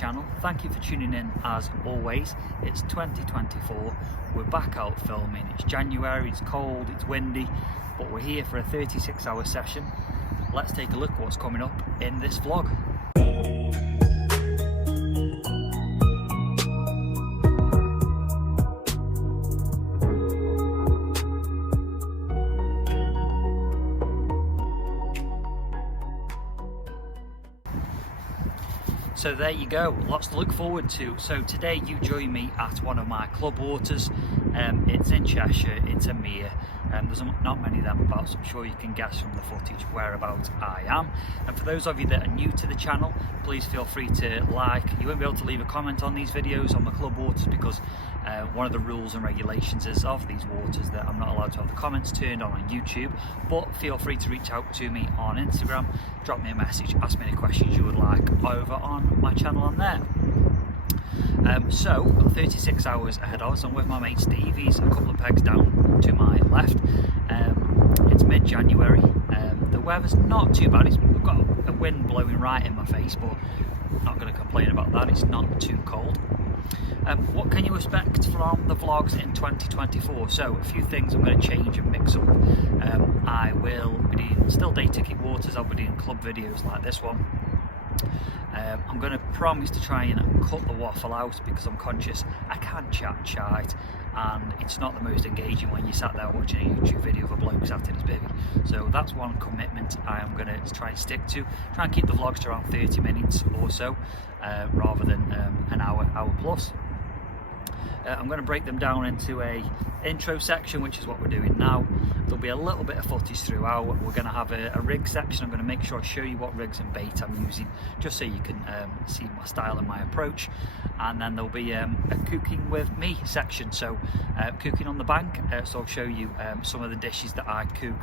channel. Thank you for tuning in as always. It's 2024, we're back out filming. It's January, it's cold, it's windy, but we're here for a 36-hour session. Let's take a look at what's coming up in this vlog. So there you go, lots to look forward to. So today you join me at one of my club waters. It's in Cheshire, it's a mere. There's not many of them about, so I'm sure you can guess from the footage whereabouts I am. And for those of you that are new to the channel, please feel free to like. You won't be able to leave a comment on these videos on the club waters because one of the rules and regulations is of these waters that I'm not allowed to have the comments turned on YouTube. But feel free to reach out to me on Instagram, drop me a message, ask me any questions you would like over on my channel on there. So, we've got 36 hours ahead of us. I'm with my mate Steve. He's a couple of pegs down to my left. It's mid-January. The weather's not too bad. We've got a wind blowing right in my face, but I'm not going to complain about that. It's not too cold. What can you expect from the vlogs in 2024? So, a few things I'm going to change and mix up. I will be doing still day ticket waters. I'll be doing club videos like this one. I'm going to promise to try and cut the waffle out because I'm conscious I can't chat shite and it's not the most engaging when you sat there watching a YouTube video of a bloke sat in his baby. So that's one commitment I am going to try and stick to. Try and keep the vlogs to around 30 minutes or so rather than an hour plus. I'm going to break them down into a intro section, which is what we're doing now. There'll be a little bit of footage throughout. We're going to have a rig section. I'm going to make sure I show you what rigs and bait I'm using, just so you can see my style and my approach. And then there'll be a cooking with me section, so cooking on the bank. So I'll show you some of the dishes that I cook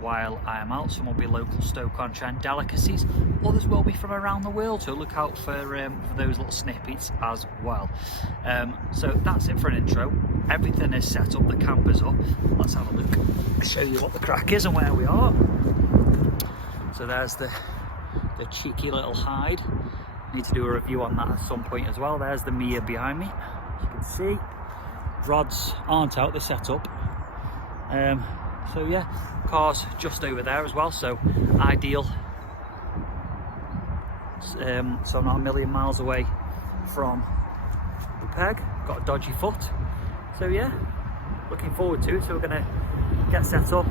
while I am out. Some will be local Stoke-on-Trent delicacies, others will be from around the world, so look out for those little snippets as well. So that's it for an intro. Everything is set up, the camper's up. Let's have a look, show you what the crack is and where we are. So there's the cheeky little hide. Need to do a review on that at some point as well. There's the mere behind me, as you can see. Rods aren't out, they're set up. So yeah, car's just over there as well, so ideal. So I'm not a million miles away from the peg. Got a dodgy foot, so yeah, looking forward to it. So we're going to get set up,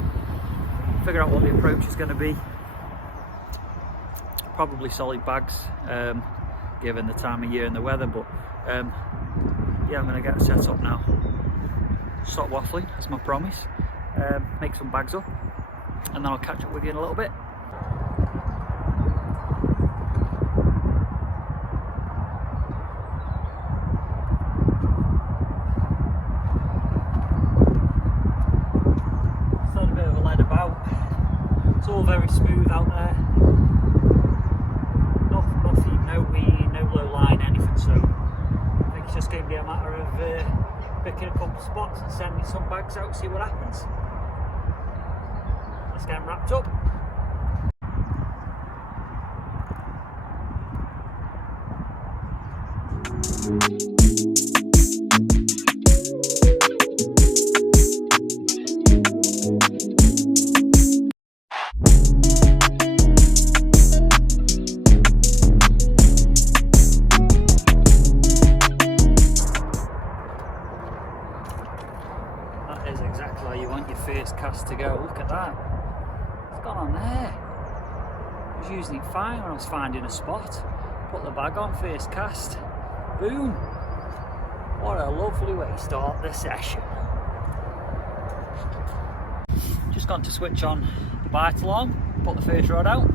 figure out what the approach is going to be. Probably solid bags given the time of year and the weather, but yeah, I'm going to get set up now. Stop waffling, that's my promise. Make some bags up and then I'll catch up with you in a little bit. It's all very smooth out there. Nothing, no weed, no low line, anything. So I think it's just going to be a matter of picking a couple of spots and sending some bags out, see what happens. Let's get them wrapped up. First cast to go. Look at that, it's gone on there. I was using it fine when I was finding a spot, put the bag on, first cast, boom. What a lovely way to start the session. Just gone to switch on the bite alarm, put the first rod out.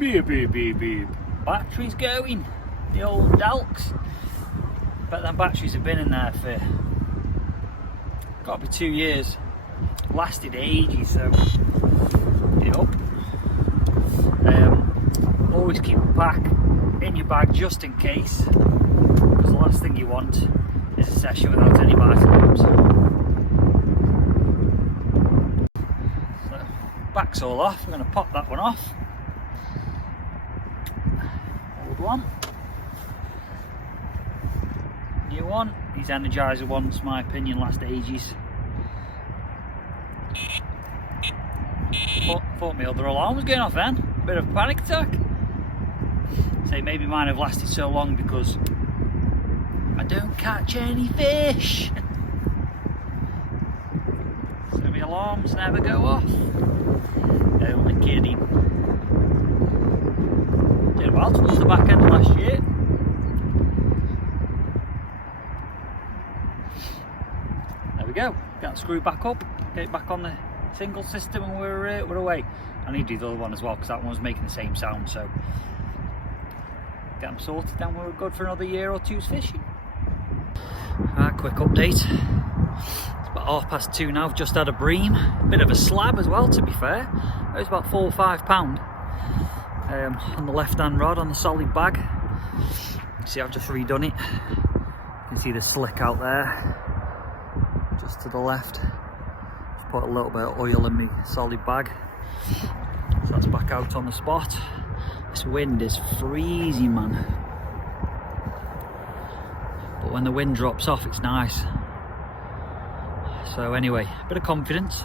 Beep beep beep beep, battery's going, the old Delks. Bet them batteries have been in there for got to be 2 years, lasted ages, so get up. Always keep a pack in your bag just in case, because the last thing you want is a session without any vitamins. So, back's all off, we're going to pop that one off. Go on. New one. These Energizer ones, my opinion, last ages. Thought my other alarm was going off then. Bit of a panic attack. Say maybe mine have lasted so long because I don't catch any fish. So my alarms never go off. Only kidding. Did well towards the back end of last year. There we go. Get the screw back up. Get it back on the single system, and we're away. I need to do the other one as well because that one was making the same sound. So get them sorted, then we're good for another year or two's fishing. Right, quick update. It's about 2:30 now. I've just had a bream, a bit of a slab as well, to be fair. It was about £4 or £5 on the left hand rod on the solid bag. See, I've just redone it. You can see the slick out there just to the left. Just put a little bit of oil in my solid bag, so that's back out on the spot. This wind is freezing, man, but when the wind drops off it's nice. So anyway, a bit of confidence.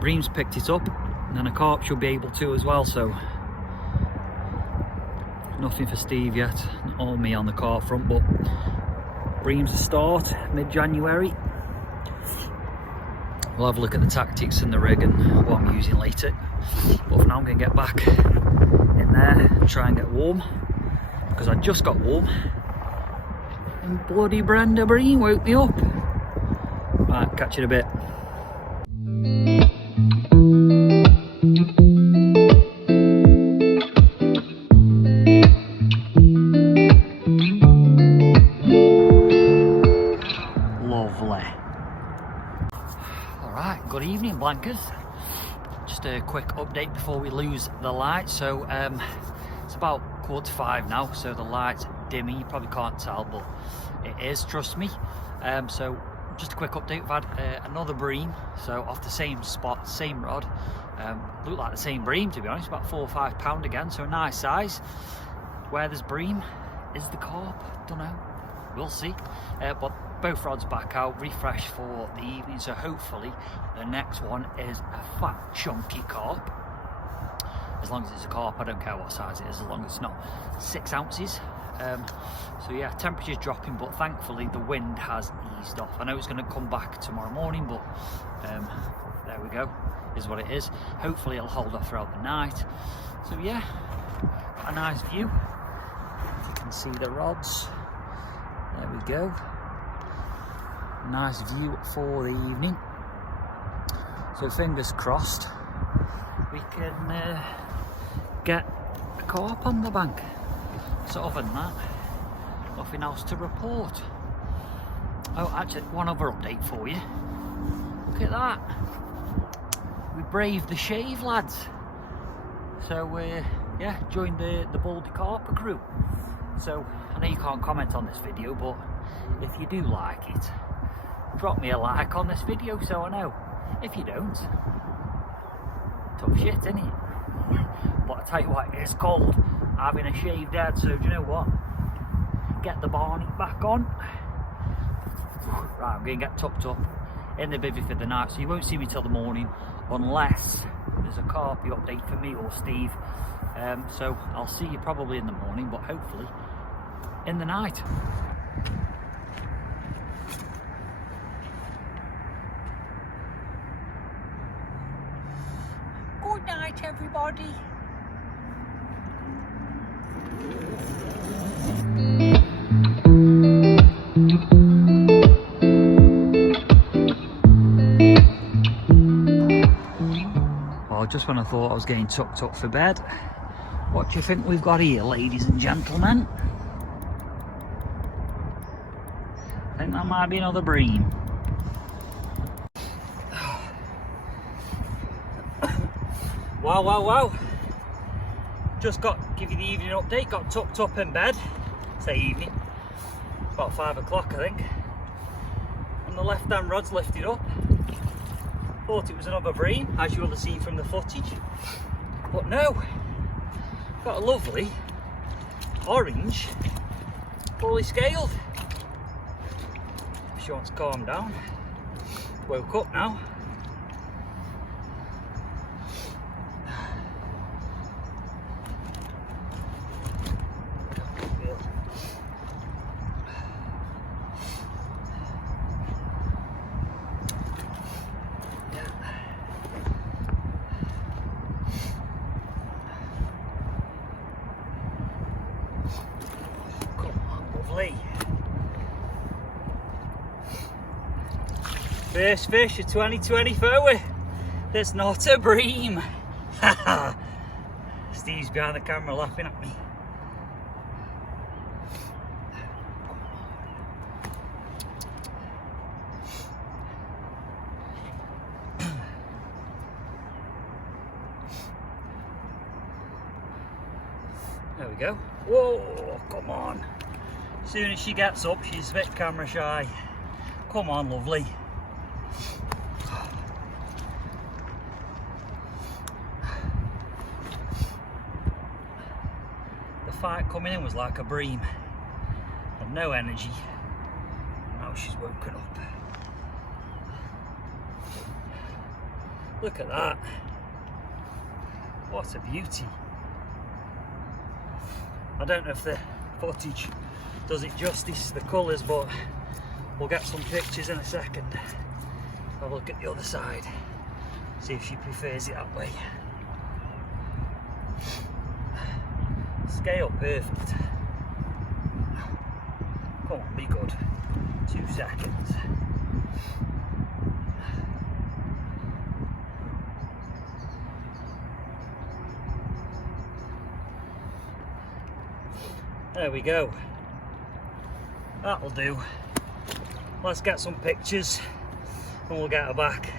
Bream's picked it up, and then a carp should be able to as well, so nothing for Steve yet, or me on the carp front, but Bream's a start, mid-January. We'll have a look at the tactics and the rig and what I'm using later, but for now I'm going to get back in there and try and get warm, because I just got warm and bloody Brenda Bream woke me up. Right, catch you in a bit. Lovely. Alright, good evening, Blankers. Just a quick update before we lose the light. So it's about 4:45 now, so the light's dimming. You probably can't tell, but it is, trust me. So just a quick update. We've had another bream, so off the same spot, same rod. Looked like the same bream, to be honest, about £4 or £5 again, so a nice size. Where there's bream is the carp, don't know, we'll see. But both rods back out, refreshed for the evening, so hopefully the next one is a fat chunky carp. As long as it's a carp, I don't care what size it is, as long as it's not 6 ounces. So yeah, temperature's dropping, but thankfully the wind has eased off. I know it's going to come back tomorrow morning, but there we go, is what it is. Hopefully it'll hold off throughout the night. So yeah, got a nice view. If you can see the rods, there we go. Nice view for the evening. So fingers crossed we can get a carp on the bank. So other than that, nothing else to report. Oh, actually, one other update for you. Look at that. We braved the shave, lads. So yeah, joined the Baldy Carper crew. So I know you can't comment on this video, but if you do like it, drop me a like on this video so I know. If you don't, tough shit, innit? But I tell you what, it's cold having a shaved head, so do you know what? Get the Barney back on. Right, I'm going to get tucked up in the bivvy for the night, so you won't see me till the morning unless there's a carpy update for me or Steve. So I'll see you probably in the morning, but hopefully in the night. Good night, everybody. Well, just when I thought I was getting tucked up for bed, what do you think we've got here, ladies and gentlemen? I think that might be another bream. Wow, wow, wow. Just give you the evening update, got tucked up in bed. Say evening, about 5 o'clock I think. And the left hand rod's lifted up. Thought it was another bream, as you will see from the footage. But no, got a lovely orange, fully scaled. She wants to calm down. Woke up now. First fish of 2024. That's not a bream. Steve's behind the camera laughing at me. There we go. Whoa, come on. As soon as she gets up, she's a bit camera shy. Come on, lovely. The fight coming in was like a bream. Had no energy. Now she's woken up. Look at that. What a beauty. I don't know if the footage does it justice, the colours, but we'll get some pictures in a second. Have a look at the other side, see if she prefers it that way. Scale perfect. Come on, be good. 2 seconds. There we go. That'll do. Let's get some pictures and we'll get her back.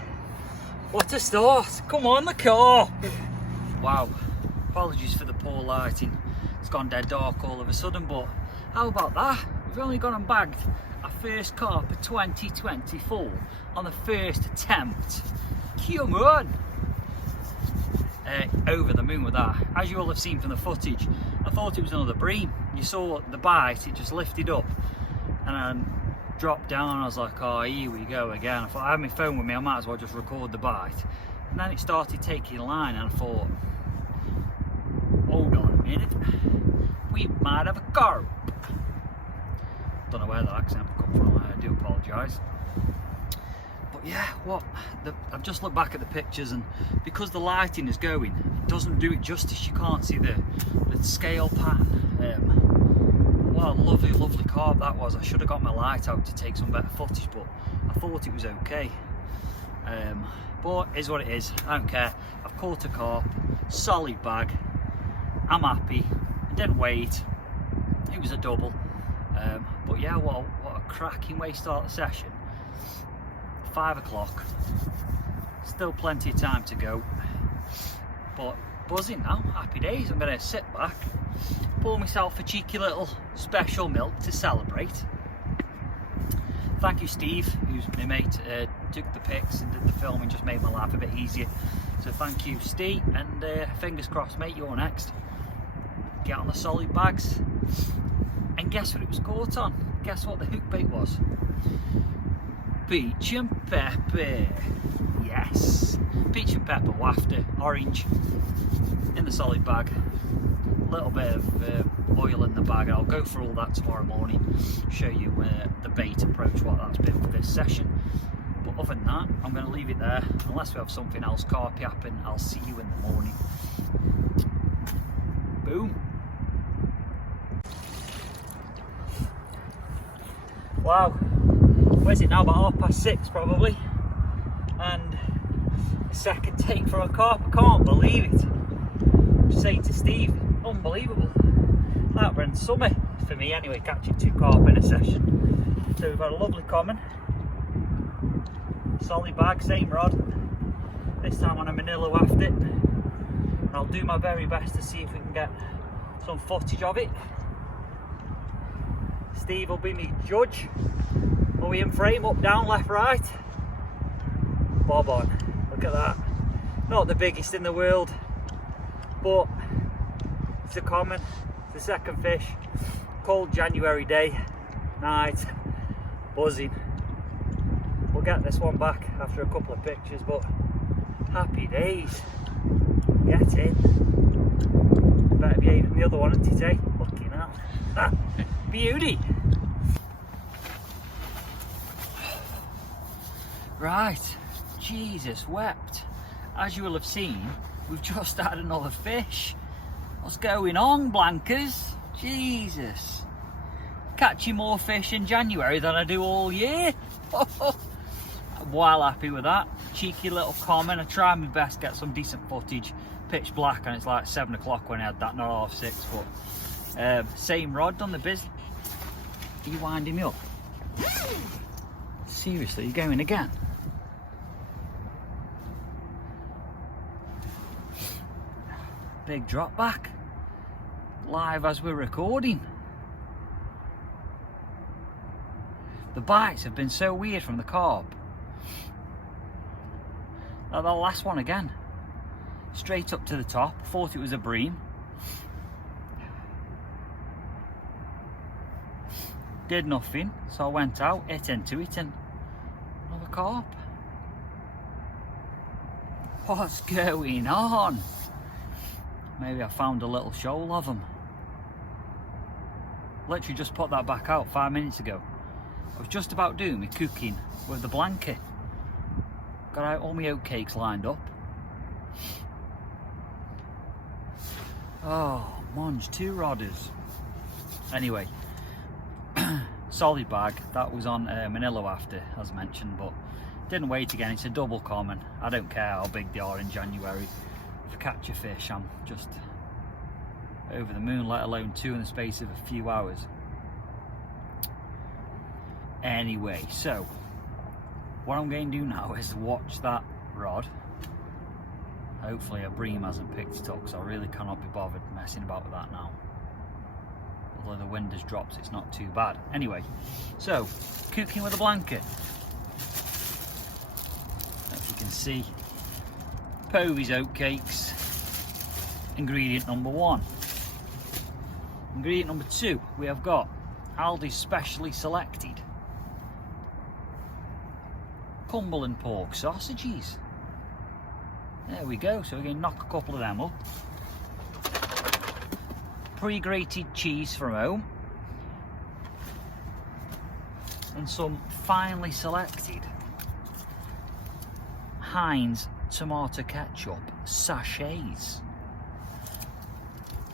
What a start. Come on, the car. Wow, apologies for the poor lighting. It's gone dead dark all of a sudden, but how about that? We've only gone and bagged our first carp of 2024 on the first attempt. Come on. Over the moon with that. As you all have seen from the footage, I thought it was another bream. You saw the bite, it just lifted up and then dropped down. I was like, oh, here we go again. I thought, I had my phone with me, I might as well just record the bite. And then it started taking line and I thought, hold on a minute, we might have a carp. Don't know where that accent come from, I do apologise. But yeah, I've just looked back at the pictures, and because the lighting is going, it doesn't do it justice. You can't see the scale pattern. What a lovely, lovely carp that was. I should have got my light out to take some better footage, but I thought it was okay. But it is what it is. I don't care. I've caught a carp, solid bag. I'm happy. I didn't wait. It was a double. But yeah, what a cracking way to start the session. 5 o'clock, still plenty of time to go, but buzzing now, happy days. I'm going to sit back, pour myself a cheeky little special milk to celebrate. Thank you Steve, who's my mate, took the pics and did the film and just made my life a bit easier, so thank you Steve, and fingers crossed mate, you're next. Get on the solid bags, and guess what it was caught on? Guess what the hook bait was? Peach and pepper. Yes, peach and pepper wafter, orange, in the solid bag. A little bit of oil in the bag. I'll go through all that tomorrow morning, show you the bait approach, what that's been for this session. But other than that, I'm going to leave it there. Unless we have something else carpy happen, I'll see you in the morning. Boom. Wow. Where's it now? About 6:30 probably, and the second take for a carp. I can't believe it. I'm saying to Steve, unbelievable. That ran summer for me anyway, catching 2 carp in a session. So we've had a lovely common, solid bag, same rod. This time on a manila waft it. And I'll do my very best to see if we can get some footage of it. Steve will be my judge. Are we in frame, up, down, left, right? Bob on. Look at that. Not the biggest in the world, but it's a common, The second fish, cold January day, night, buzzing. We'll get this one back after a couple of pictures, but happy days. Get in. Better be aiming the other one, isn't it, eh? Fucking hell. Ah, beauty. Right, Jesus wept. As you will have seen, we've just had another fish. What's going on, Blankers? Jesus. Catching more fish in January than I do all year. I'm well happy with that. Cheeky little comment. I try my best to get some decent footage. Pitch black and it's like 7 o'clock when I had that, not 6:30, but same rod, done the biz. Are you winding me up? Seriously, you're going again? Big drop back. Live as we're recording. The bites have been so weird from the carp. Now the last one again. Straight up to the top. Thought it was a bream. Did nothing, so I went out, hit into it, and another carp. What's going on? Maybe I found a little shoal of them. Literally just put that back out 5 minutes ago. I was just about doing my cooking with the blanket. Got out all my oat cakes lined up. Oh, Monge, 2 rodders. Anyway, solid bag. That was on Manila after, as mentioned, but didn't wait again. It's a double common. I don't care how big they are in January. If I catch a fish, I'm just over the moon, let alone 2 in the space of a few hours. Anyway, so what I'm going to do now is watch that rod. Hopefully a bream hasn't picked it up, because I really cannot be bothered messing about with that now. Although the wind has dropped, it's not too bad. Anyway, so cooking with a blanket. As you can see, Povey's oatcakes. Ingredient number 1. Ingredient number 2, we have got Aldi's specially selected Cumberland pork sausages. There we go, so we're going to knock a couple of them up. Pre-grated cheese from home. And some finely selected Heinz tomato ketchup sachets.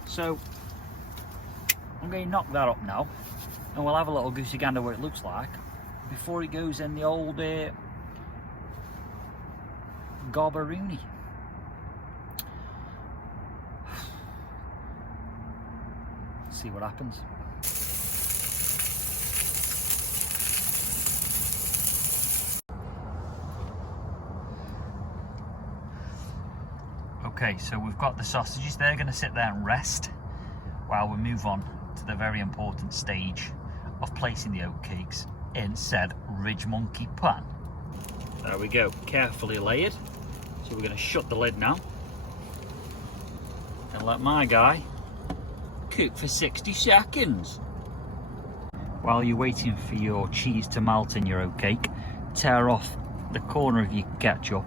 So I'm going to knock that up now, and we'll have a little goosey gander what it looks like before it goes in the old gobberoony. See what happens. Okay, so we've got the sausages. They're going to sit there and rest while we move on to the very important stage of placing the oatcakes in said Ridge Monkey pan. There we go, carefully layered. So we're going to shut the lid now and let my guy cook for 60 seconds. While you're waiting for your cheese to melt in your oatcake, tear off the corner of your ketchup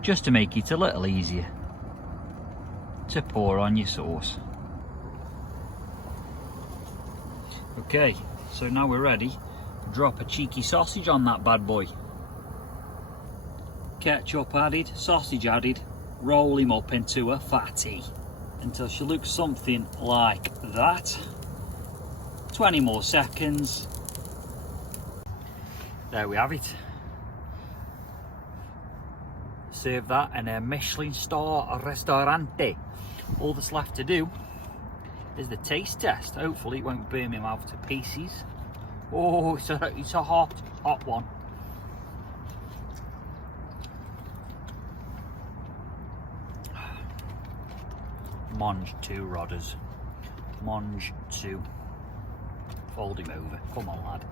just to make it a little easier to pour on your sauce. Okay, so now we're ready. Drop a cheeky sausage on that bad boy. Ketchup added, sausage added, roll him up into a fatty until she looks something like that. 20 more seconds. There we have it. Serve that in a Michelin star restaurante. All that's left to do is the taste test. Hopefully it won't burn my mouth to pieces. Oh, it's a hot one. Monge 2 rodders. Monge 2. Fold him over. Come on, lad.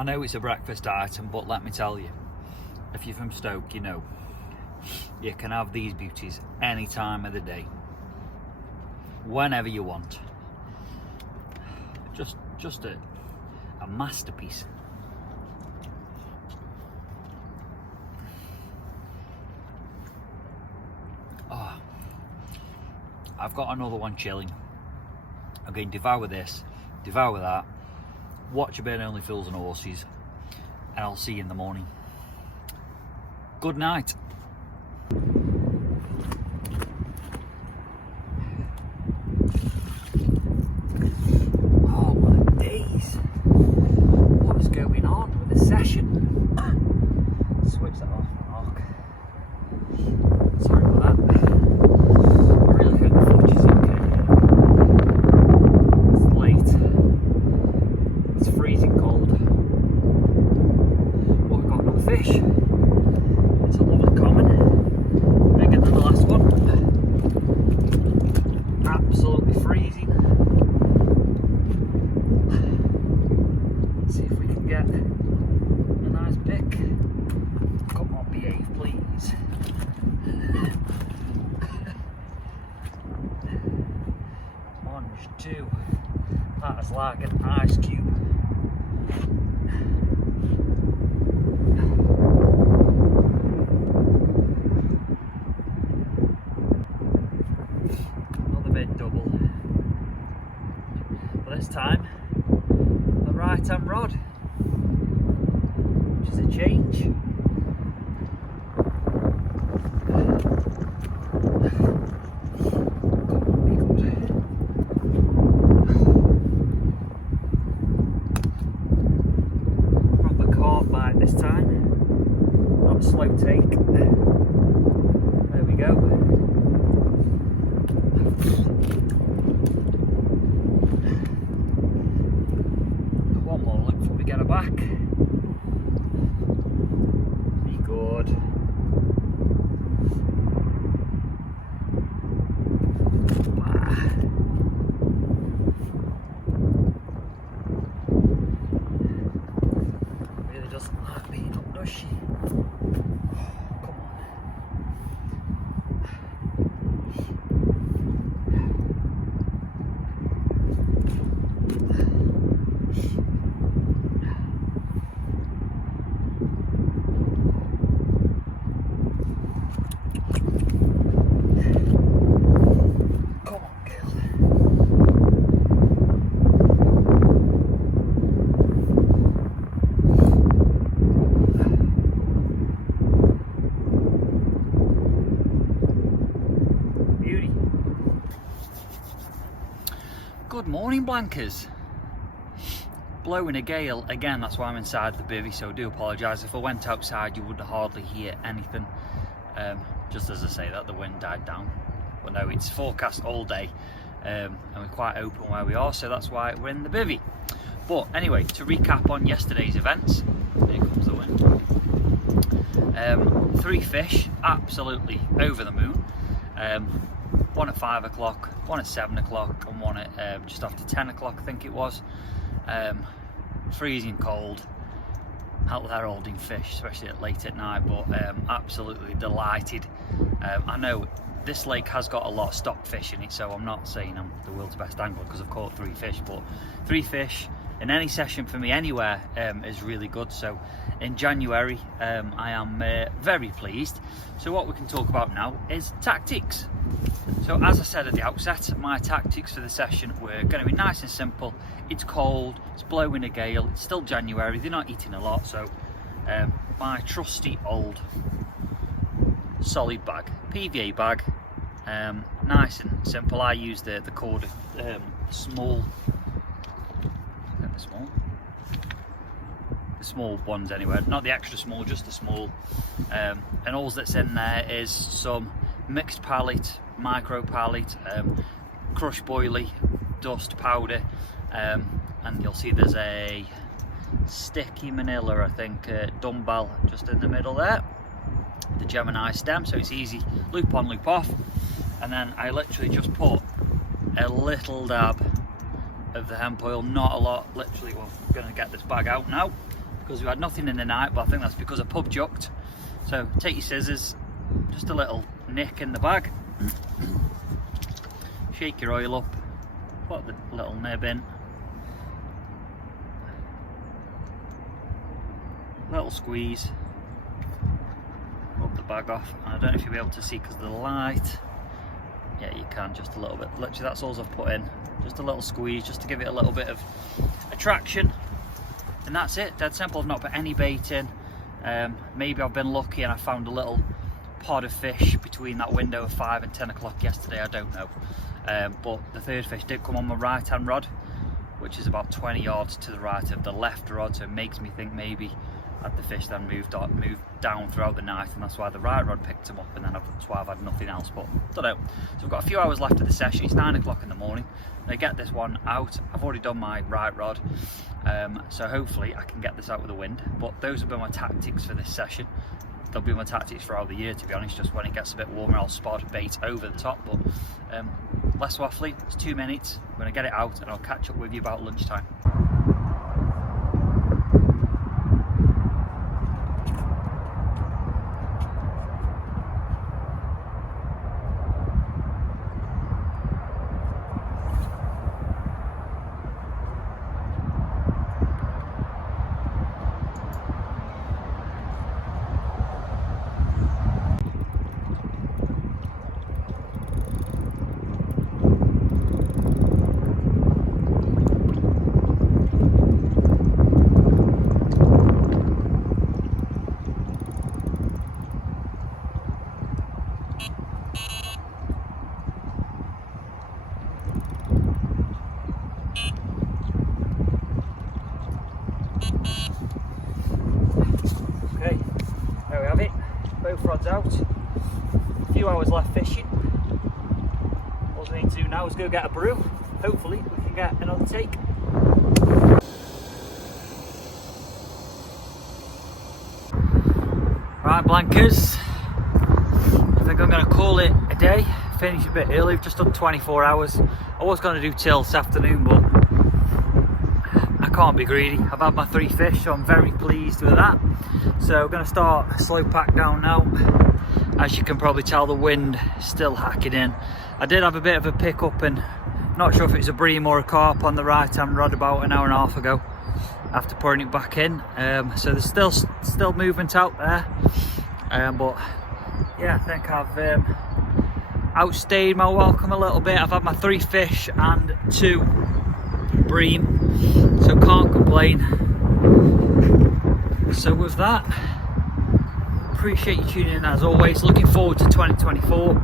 I know it's a breakfast item, but let me tell you, if you're from Stoke, you know, you can have these beauties any time of the day, whenever you want. Just a masterpiece. Oh, I've got another one chilling. I'm going to devour this, devour that, watch a bit of Only Fools and Horses, and I'll see you in the morning. Good night. Oh my days. What is going on with the session? Switch that off, Mark. Sorry about that. I really hope the footage is okay. It's late. It's freezing cold. But we've got another fish. It's a lovely common. Bigger than the last one. Absolutely freezing. Let's see if we can get a nice pick. Come on, behave, please. Plunge two. That is like an ice cube. Another bit double. But this time, the right hand rod, which is a change. Proper carp bite this time, not a slow take. There we go. One more look before we get her back. Be good. Really doesn't like being up, does she? Come on. Come on, girl. Beauty. Good morning, Blankers. Blowing a gale again, that's why I'm inside the bivvy, so I do apologise. If I went outside you would hardly hear anything. Just as I say that, the wind died down. But no, it's forecast all day, and we're quite open where we are, so that's why we're in the bivvy. But anyway, to recap on yesterday's events, here comes the wind. 3 fish, absolutely over the moon. One at 5 o'clock, one at 7 o'clock, and one at just after 10 o'clock, I think it was. Freezing cold out there holding fish, especially at late at night, but absolutely delighted. I know this lake has got a lot of stock fish in it, so I'm not saying I'm the world's best angler because I've caught 3 fish, but 3 fish in any session for me anywhere is really good. So in January I am very pleased. So what we can talk about now is tactics. So as I said at the outset, my tactics for the session were going to be nice and simple. It's cold, it's blowing a gale, it's still January, they're not eating a lot, so my trusty old solid bag, PVA bag, nice and simple. I use the cord small, the small ones anyway, not the extra small, just the small, and all that's in there is some mixed pallet, micro pallet, crushed boilie, dust powder, and you'll see there's a sticky manila, I think, dumbbell just in the middle there, the Gemini stem, so it's easy loop on, loop off. And then I literally just put a little dab of the hemp oil, not a lot, literally. Well, I'm gonna get this bag out now, because we had nothing in the night, but I think that's because a pub jucked. So take your scissors, just a little nick in the bag, shake your oil up, put the little nib in, little squeeze, rub the bag off. And I don't know if you'll be able to see because of the light. Yeah, you can, just a little bit. Literally, that's all I've put in. Just a little squeeze, just to give it a little bit of attraction. And that's it, dead simple. I've not put any bait in. Maybe I've been lucky and I found a little pod of fish between that window of 5 and 10 o'clock yesterday, I don't know. But the third fish did come on my right hand rod, which is about 20 yards to the right of the left rod, so it makes me think maybe had the fish then moved down throughout the night, and that's why the right rod picked him up, and then that's why I've had nothing else. But I don't know. So we've got a few hours left of the session. It's 9 o'clock in the morning. I get this one out. I've already done my right rod, so hopefully I can get this out with the wind. But those have been my tactics for this session. They'll be my tactics throughout the year, to be honest. Just when it gets a bit warmer, I'll spot bait over the top. But less waffling. It's 2 minutes. I'm going to get it out, and I'll catch up with you about lunchtime. Okay, there we have it. Both rods out. A few hours left fishing. All we need to do now is go get a brew. Hopefully we can get another take. Right, Blankers. I think I'm going to call it a day. Finish a bit early. We've just done 24 hours. I was going to do till this afternoon, but I can't be greedy. I've had my 3 fish, so I'm very pleased with that. So we're going to start a slow pack down now. As you can probably tell, the wind is still hacking in. I did have a bit of a pickup, and not sure if it was a bream or a carp on the right hand rod about an hour and a half ago after pouring it back in. So there's still movement out there, but yeah, I think I've outstayed my welcome a little bit. I've had my 3 fish and 2 bream, so can't complain. So with that, appreciate you tuning in as always. Looking forward to 2024.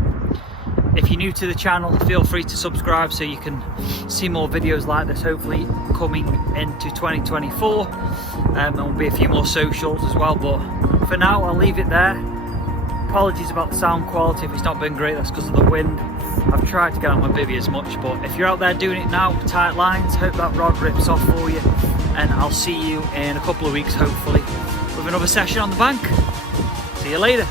If you're new to the channel, feel free to subscribe so you can see more videos like this, hopefully coming into 2024. There'll be a few more socials as well, but for now I'll leave it there. Apologies about the sound quality if it's not been great, that's because of the wind. I've tried to get out my bivvy as much, but if you're out there doing it now, tight lines, hope that rod rips off for you, and I'll see you in a couple of weeks hopefully with another session on the bank. See you later.